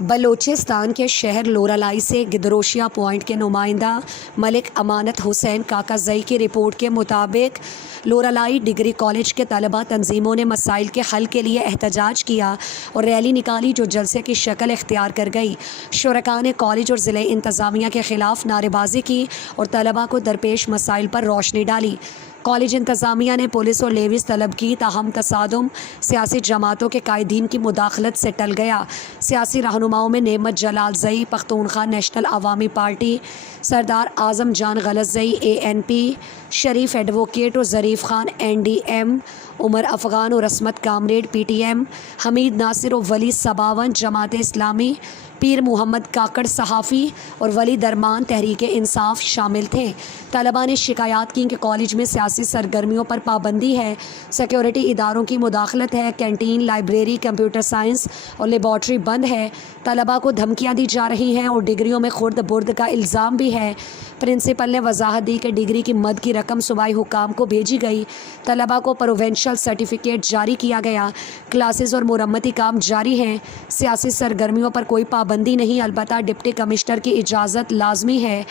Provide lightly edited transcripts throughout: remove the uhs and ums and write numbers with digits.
بلوچستان کے شہر لورالائی سے گدروشیا پوائنٹ کے نمائندہ ملک امانت حسین کاکا-زئی کی رپورٹ کے مطابق لورالائی ڈگری کالج کے طلباء تنظیموں نے مسائل کے حل کے لیے احتجاج کیا اور ریلی نکالی جو جلسے کی شکل اختیار کر گئی۔ شرکاء نے کالج اور ضلع انتظامیہ کے خلاف نعرے بازی کی اور طلباء کو درپیش مسائل پر روشنی ڈالی۔ کالج انتظامیہ نے پولیس اور لیویز طلب کی، تاہم تصادم سیاسی جماعتوں کے قائدین کی مداخلت سے ٹل گیا۔ سیاسی رہنماؤں میں نعمت جلال زئی پختونخوا نیشنل عوامی پارٹی، سردار اعظم جان غلط-زئی ANP، شریف ایڈووکیٹ اور ظریف خان NDM، عمر افغان اور عصمت کامریڈ PTM، حمید ناصر اور ولی سباون جماعت اسلامی، پیر محمد کاکڑ صحافی اور ولی درمان تحریک انصاف شامل تھے۔ طلباء نے شکایات کی کہ کالج میں سیاسی سرگرمیوں پر پابندی ہے، سیکورٹی اداروں کی مداخلت ہے، کینٹین، لائبریری، کمپیوٹر سائنس اور لیبارٹری بند ہے، طلباء کو دھمکیاں دی جا رہی ہیں اور ڈگریوں میں خرد برد کا الزام بھی ہے۔ پرنسپل نے وضاحت دی کہ ڈگری کی مد کی رقم صوبائی حکام کو بھیجی گئی، طلباء کو پروونشل سرٹیفکیٹ جاری کیا گیا، کلاسز اور مرمتی کام جاری ہیں، سیاسی سرگرمیوں پر کوئی پابندی نہیں، البتہ ڈپٹی کمشنر کی اجازت لازمی ہے۔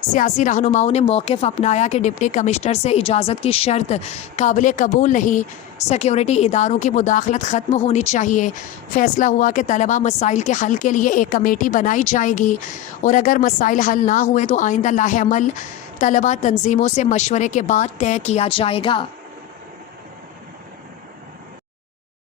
سیاسی رہنماؤں نے موقف اپنایا کہ ڈپٹی کمشنر سے اجازت کی شرط قابل قبول نہیں، سیکورٹی اداروں کی مداخلت ختم ہونی چاہیے۔ فیصلہ ہوا کہ طلباء مسائل کے حل کے لیے ایک کمیٹی بنائی جائے گی اور اگر مسائل حل نہ ہوئے تو آئندہ لاہ عمل طلباء تنظیموں سے مشورے کے بعد طے کیا جائے گا۔